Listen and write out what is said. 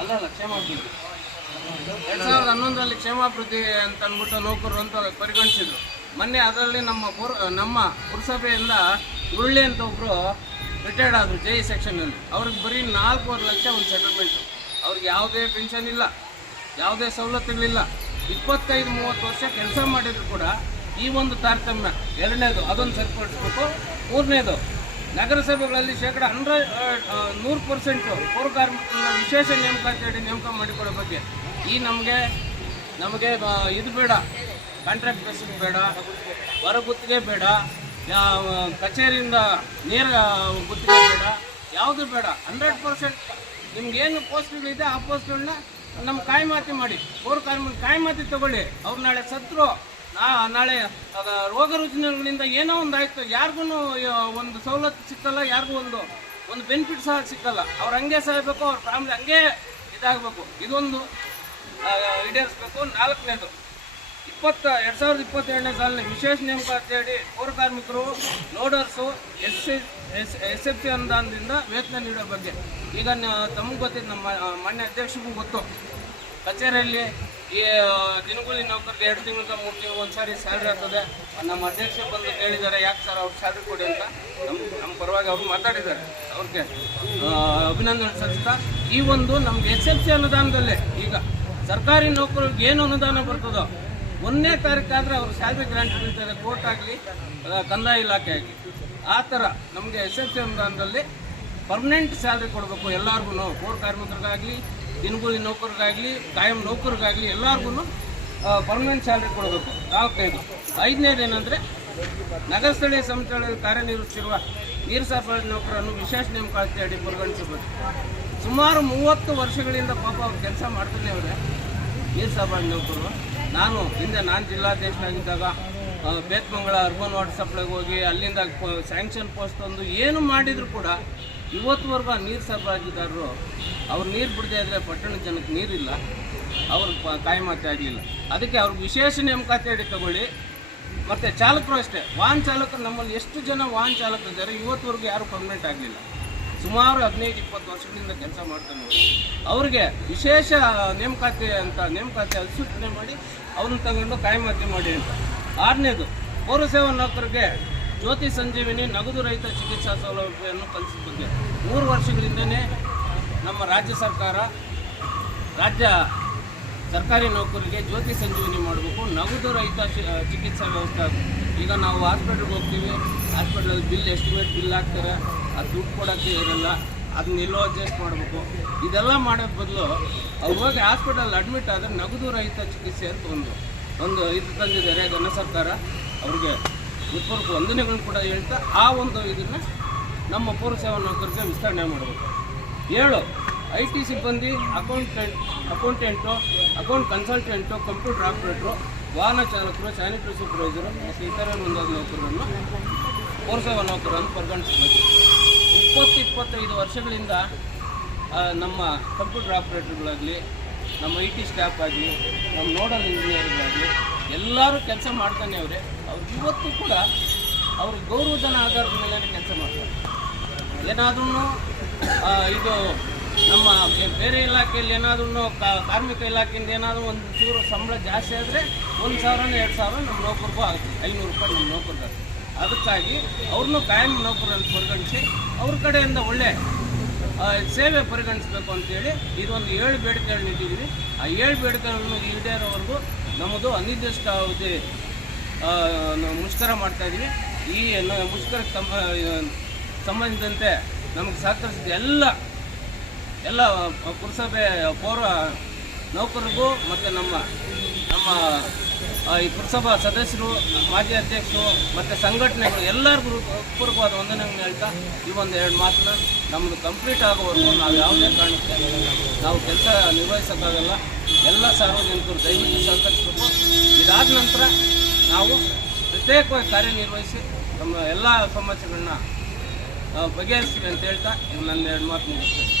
ಅಲ್ಲ ಅಲ್ಲ ಕ್ಷೇಮಾಭಿವೃದ್ಧಿ ಎರಡು ಸಾವಿರದ ಹನ್ನೊಂದರಲ್ಲಿ ಕ್ಷೇಮಾಭಿವೃದ್ಧಿ ಅಂತ ಅಂದ್ಬಿಟ್ಟು ನೌಕರರು ಅಂತ ಪರಿಗಣಿಸಿದ್ರು. ಮೊನ್ನೆ ಅದರಲ್ಲಿ ನಮ್ಮ ಪುರ, ನಮ್ಮ ಪುರಸಭೆಯಿಂದ ಉರುಳಿ ಅಂತ ಒಬ್ಬರು ರಿಟೈರ್ಡ್ ಆದರು ಜೆ ಇ ಸೆಕ್ಷನಲ್ಲಿ ಅವ್ರಿಗೆ ಬರೀ ನಾಲ್ಕೂವರೆ ಲಕ್ಷ ಒಂದು ಸೆಟಲ್ಮೆಂಟು ಅವ್ರಿಗೆ ಯಾವುದೇ ಪೆನ್ಷನ್ ಇಲ್ಲ, ಯಾವುದೇ ಸವಲತ್ತುಗಳಿಲ್ಲ. ಇಪ್ಪತ್ತೈದು, ಮೂವತ್ತು ವರ್ಷ ಕೆಲಸ ಮಾಡಿದ್ರು ಕೂಡ ಈ ಒಂದು ತಾರತಮ್ಯ. ಎರಡನೇದು, ಅದೊಂದು ಸರಿಪಡಿಸ್ಬೇಕು. ಮೂರನೇದು ನಗರಸಭೆಗಳಲ್ಲಿ ಶೇಕಡ ಹಂಡ್ರೆಡ್ ನೂರು ಪರ್ಸೆಂಟು ಪೌರ ಕಾರ್ಮಿಕರನ್ನ ವಿಶೇಷ ನೇಮಕಾತಿ ನೇಮಕ ಮಾಡಿಕೊಡೋ ಬಗ್ಗೆ. ಈ ನಮಗೆ ನಮಗೆ ಇದು ಬೇಡ. ಕಾಂಟ್ರಾಕ್ಟ್ ಬೇಸಿಸ್ ಬೇಡ ಹೊರ ಗುತ್ತಿಗೆ ಬೇಡ ಕಚೇರಿಯಿಂದ ನೇರ ಗುತ್ತಿಗೆ ಬೇಡ, ಯಾವುದು ಬೇಡ. ಹಂಡ್ರೆಡ್ ಪರ್ಸೆಂಟ್ ನಿಮ್ಗೇನು ಪೋಸ್ಟ್ಗಳಿದೆ, ಆ ಪೋಸ್ಟ್ಗಳನ್ನ ನಮ್ಮ ಕಾಯಿಮಾತಿ ಮಾಡಿ. ಪೌರ ಕಾರ್ಮಿಕ ಕಾಯಿಮಾತಿ ತಗೊಳ್ಳಿ. ಅವ್ರು ನಾಳೆ ಸತ್ರು. ನಾ ನಾಳೆ, ಅದ ರೋಗ ರುಜಿನಗಳಿಂದ ಏನೋ ಒಂದು ಆಯ್ತು ಯಾರಿಗೂ ಒಂದು ಸವಲತ್ತು ಸಿಕ್ಕಲ್ಲ, ಯಾರಿಗೂ ಒಂದು ಒಂದು ಬೆನಿಫಿಟ್ ಸಹ ಸಿಕ್ಕಲ್ಲ. ಅವ್ರು ಹಂಗೆ ಸಾಯ್ಬೇಕು, ಅವ್ರ ಫ್ಯಾಮಿಲಿ ಹಂಗೆ ಇದಾಗಬೇಕು. ಇದೊಂದು ಈಡೇರಿಸ್ಬೇಕು. ನಾಲ್ಕನೇದು, ಇಪ್ಪತ್ತ, ಎರಡು ಸಾವಿರದ ಇಪ್ಪತ್ತೆರಡನೇ ಸಾಲಿನ ವಿಶೇಷ ನೇಮಕಾತಿ ಅಡಿ ಪೌರ ಕಾರ್ಮಿಕರು, loaders, S S S F C ಅನುದಾನದಿಂದ ವೇತನ ನೀಡೋ ಬಗ್ಗೆ. ಈಗ ತಮಗೆ ಗೊತ್ತಿದ್ದು ನಮ್ಮ ಮಾನ್ಯ ಅಧ್ಯಕ್ಷರಿಗೂ ಗೊತ್ತು. ಕಚೇರಿಯಲ್ಲಿ ಈ ದಿನಗೂಲಿ ನೌಕರಿಗೆ ಎರಡು ತಿಂಗಳಿಂದ ಮೂರು ತಿಂಗಳು ಒಂದು ಸಾರಿ ಸ್ಯಾಲ್ರಿ ಆಗ್ತದೆ. ನಮ್ಮ ಅಧ್ಯಕ್ಷರು ಬಂದು ಕೇಳಿದ್ದಾರೆ, ಯಾಕೆ ಸರ್ ಅವ್ರು ಸ್ಯಾಲ್ರಿ ಕೊಡಿ ಅಂತ. ನಮ್ಮ ನಮ್ಮ ಪರವಾಗಿ ಅವರು ಮಾತಾಡಿದ್ದಾರೆ. ಅವ್ರಿಗೆ ಅಭಿನಂದನೆ ಸಲ್ಲಿಸ್ತಾ, ಈ ಒಂದು ನಮ್ಗೆ ಎಸ್ ಎಲ್ ಸಿ ಅನುದಾನದಲ್ಲೇ ಈಗ ಸರ್ಕಾರಿ ನೌಕರಿಗೆ ಏನು ಅನುದಾನ ಬರ್ತದೋ, ಒಂದನೇ ತಾರೀಕಾದರೆ ಅವರು ಸ್ಯಾಲ್ರಿ ಗ್ರಾಂಟ್ ಬೀಳ್ತಾರೆ, ಕೋರ್ಟ್ ಆಗಲಿ ಕಂದಾಯ ಇಲಾಖೆ ಆಗಲಿ. ಆ ಥರ ನಮಗೆ ಎಸ್ ಎಲ್ ಸಿ ಅನುದಾನದಲ್ಲಿ ಪರ್ಮನೆಂಟ್ ಸ್ಯಾಲ್ರಿ ಕೊಡಬೇಕು ಎಲ್ಲರಿಗೂ ಕೋರ್ಟ್ ಕಾರ್ಮಿಕರಿಗಾಗಲಿ ದಿನಗೂಲಿ ನೌಕರಿಗಾಗಲಿ ಕಾಯಂ ನೌಕರಿಗಾಗಲಿ ಎಲ್ಲರಿಗೂ ಪರ್ಮನೆಂಟ್ ಸ್ಯಾಲ್ರಿ ಕೊಡಬೇಕು. ನಾಲ್ಕೈದು. ಐದನೇದು ಏನಂದರೆ ನಗರ ಸ್ಥಳೀಯ ಸಂಸ್ಥೆಗಳಲ್ಲಿ ಕಾರ್ಯನಿರ್ವಹಿಸಿರುವ ನೀರು ಸರಬರಾಜು ನೌಕರನ್ನು ವಿಶೇಷ ನೇಮಕಾತಿ ಅಡಿ ಪರಿಗಣಿಸಬೇಕು. ಸುಮಾರು ಮೂವತ್ತು ವರ್ಷಗಳಿಂದ ಪಾಪ ಅವ್ರು ಕೆಲಸ ಮಾಡ್ತಾನೆ ಅವರೇ ನೀರು ಸರಬರಾಜು ನೌಕರು ನಾನು, ಹಿಂದೆ ನಾನು ಜಿಲ್ಲಾಧ್ಯಕ್ಷನಾಗಿದ್ದಾಗ ಬೇತ್ಮಂಗಳ ಅರ್ಬನ್ ವಾಟರ್ ಸಪ್ಲೈಗೆ ಹೋಗಿ ಅಲ್ಲಿಂದ ಸ್ಯಾಂಕ್ಷನ್ ಪೋಸ್ಟ್ ತಂದು ಏನು ಮಾಡಿದ್ರು ಕೂಡ ಇವತ್ತುವರೆಗೂ ಆ ನೀರು ಸರಬರಾಜುದಾರರು, ಅವ್ರು ನೀರು ಬಿಡದೇ ಇದ್ದರೆ ಪಟ್ಟಣದ ಜನಕ್ಕೆ ನೀರಿಲ್ಲ, ಅವ್ರ ಕಾಯಿಮಾತೆ ಆಗಲಿಲ್ಲ. ಅದಕ್ಕೆ ಅವ್ರಿಗೆ ವಿಶೇಷ ನೇಮಕಾತಿ ಅಡಿ ತಗೊಳ್ಳಿ. ಮತ್ತು ಚಾಲಕರು ಅಷ್ಟೇ, ವಾಹನ ಚಾಲಕರು ನಮ್ಮಲ್ಲಿ ಎಷ್ಟು ಜನ ವಾಹನ ಚಾಲಕರು ಇದ್ದಾರೆ ಇವತ್ತುವರೆಗೂ ಯಾರು ಪರ್ಮನೆಂಟ್ ಆಗಲಿಲ್ಲ. ಸುಮಾರು ಹದಿನೈದು, ಇಪ್ಪತ್ತು ವರ್ಷಗಳಿಂದ ಕೆಲಸ ಮಾಡ್ತಾನೆ ಅವರಿಗೆ ಅವ್ರಿಗೆ ವಿಶೇಷ ನೇಮಕಾತಿ ಅಂತ, ನೇಮಕಾತಿ ಅಧಿಸೂಚನೆ ಮಾಡಿ ಅವ್ರನ್ನ ತಗೊಂಡು ಕಾಯಮಾತಿ ಮಾಡಿ ಅಂತ. ಆರನೇದು, ಪೌರಸೇವಾ ನೌಕರಿಗೆ ಜ್ಯೋತಿ ಸಂಜೀವಿನಿ ನಗದು ರಹಿತ ಚಿಕಿತ್ಸಾ ಸೌಲಭ್ಯವನ್ನು ಕಲಿಸಿದ ಬಗ್ಗೆ ಮೂರು ವರ್ಷಗಳಿಂದನೇ ನಮ್ಮ ರಾಜ್ಯ ಸರ್ಕಾರ, ರಾಜ್ಯ ಸರ್ಕಾರಿ ನೌಕರಿಗೆ ಜ್ಯೋತಿ ಸಂಜೀವಿನಿ ಮಾಡಬೇಕು. ನಗದು ರಹಿತ ಚಿಕಿತ್ಸಾ ವ್ಯವಸ್ಥೆ ಈಗ ನಾವು ಹಾಸ್ಪಿಟ್ಲ್ಗೆ ಹೋಗ್ತೀವಿ. ಹಾಸ್ಪಿಟ್ಲಲ್ಲಿ ಬಿಲ್ ಎಸ್ಟಿಮೇಟ್ ಬಿಲ್ ಹಾಕ್ತಾರೆ. ಅದು ದುಡ್ಡು ಕೊಡೋಕ್ಕೆ ಇರಲ್ಲ. ಅದನ್ನ ಎಲ್ಲೋ ಅಡ್ಜಸ್ಟ್ ಮಾಡಬೇಕು. ಇದೆಲ್ಲ ಮಾಡೋದ್ ಬದಲು, ಅವಾಗ ಹಾಸ್ಪಿಟಲ್ ಅಡ್ಮಿಟ್ ಆದರೆ ನಗದು ರಹಿತ ಚಿಕಿತ್ಸೆ ಅಂತ ಒಂದು ಒಂದು ಇದು ತಂದಿದ್ದಾರೆ ಗಣ ಸರ್ಕಾರ ಅವ್ರಿಗೆ ಹೃತ್ಪೂರ್ವಕ ವಂದನೆಗಳನ್ನು ಕೂಡ ಹೇಳ್ತಾ ಆ ಒಂದು ಇದನ್ನು ನಮ್ಮ ಪೌರಸೇವಾ ನೌಕರಿಗೆ ವಿಸ್ತರಣೆ ಮಾಡಬೇಕು. ಏಳು, ಐ ಟಿ ಸಿಬ್ಬಂದಿ accountant accountant, account consultant, computer operator, ವಾಹನ ಚಾಲಕರು, ಸ್ಯಾನಿಟರಿ ಸೂಪರ್ವೈಸರು ಮತ್ತು ಇತರ ಮುಂದಾದ ನೌಕರರನ್ನು ಪೌರಸೇವಾ ನೌಕರರನ್ನು ಪರಿಗಣಿಸಬೇಕು. ಇಪ್ಪತ್ತು ಇಪ್ಪತ್ತೈದು ವರ್ಷಗಳಿಂದ ನಮ್ಮ ಕಂಪ್ಯೂಟರ್ ಆಪ್ರೇಟರ್ಗಳಾಗಲಿ ನಮ್ಮ ಐ ಟಿ ಸ್ಟಾಫ್ ಆಗಲಿ ನಮ್ಮ ನೋಡಲ್ ಆಗಲಿ ಎಲ್ಲರೂ ಕೆಲಸ ಮಾಡ್ತಾನೆ ಅವರೇ. ಅವ್ರು ಇವತ್ತು ಕೂಡ ಅವರು ಗೌರವಧನ ಆಧಾರದ ಮೇಲೆ ಕೆಲಸ ಮಾಡ್ತಾರೆ. ಏನಾದ್ರೂ ಇದು ನಮ್ಮ ಬೇರೆ ಇಲಾಖೆಯಲ್ಲಿ ಏನಾದ್ರೂ ಕಾರ್ಮಿಕ ಇಲಾಖೆಯಿಂದ ಏನಾದರೂ ಒಂದು ಚೂರು ಸಂಬಳ ಜಾಸ್ತಿ ಆದರೆ ಒಂದು ಸಾವಿರನ ಎರಡು ಸಾವಿರ ನಮ್ಮ ನೌಕರಿಗೂ ಆಗುತ್ತೆ. ಐನೂರು ರೂಪಾಯಿ ನಮ್ಮ ನೌಕರಿಗೆ ಅದಕ್ಕಾಗಿ ಅವ್ರನ್ನೂ ಕಾಯಂ ನೌಕರನ್ನು ಪರಿಗಣಿಸಿ ಅವ್ರ ಕಡೆಯಿಂದ ಒಳ್ಳೆ ಸೇವೆ ಪರಿಗಣಿಸಬೇಕು ಅಂತೇಳಿ ಇದೊಂದು ಏಳು ಬೇಡಿಕೆಗಳನ್ನ ಇಟ್ಟಿದ್ದೀವಿ. ಆ ಏಳು ಬೇಡಿಕೆಗಳನ್ನು ಈಡೇರೋವರೆಗೂ ನಮ್ಮದು ಅನಿರ್ದಿಷ್ಟ ಅವಧಿ ಮುಷ್ಕರ ಮಾಡ್ತಾ ಇದ್ದೀವಿ. ಈ ಮುಷ್ಕರ ಸಂಬಂಧಿಸಿದಂತೆ ನಮಗೆ ಸಹಕರಿಸಿದ ಎಲ್ಲ ಎಲ್ಲ, ಪುರಸಭೆ ಪೌರ ನೌಕರರಿಗೂ ಮತ್ತು ನಮ್ಮ ನಮ್ಮ ಈ ಪುರಸಭಾ ಸದಸ್ಯರು, ಮಾಜಿ ಅಧ್ಯಕ್ಷರು ಮತ್ತು ಸಂಘಟನೆಗಳು ಎಲ್ಲರಿಗೂ ಪೂರ್ವಕವಾದ ವಂದನೆಗಳನ್ನು ಹೇಳ್ತಾ ಈ ಒಂದು ಎರಡು ಮಾತನ್ನ ನಮ್ಮದು ಕಂಪ್ಲೀಟ್ ಆಗೋವರೆಗೂ ನಾವು ಯಾವುದೇ ಕಾರಣಕ್ಕೆ ನಾವು ಕೆಲಸ ನಿರ್ವಹಿಸೋಕ್ಕಾಗಲ್ಲ. ಎಲ್ಲ ಸಾರ್ವಜನಿಕರು ದಯವಿಟ್ಟು ಸಹಕರಿಸಬೇಕು. ಇದಾದ ನಂತರ ನಾವು ಪ್ರತ್ಯೇಕವಾಗಿ ಕಾರ್ಯನಿರ್ವಹಿಸಿ ನಮ್ಮ ಎಲ್ಲ ಸಮಸ್ಯೆಗಳನ್ನ ಬಗೆಹರಿಸ್ತೀವಿ ಅಂತ ಹೇಳ್ತಾ ನನ್ನ ಎರಡು ಮಾತು ಮುಗಿಸ್ತೇನೆ.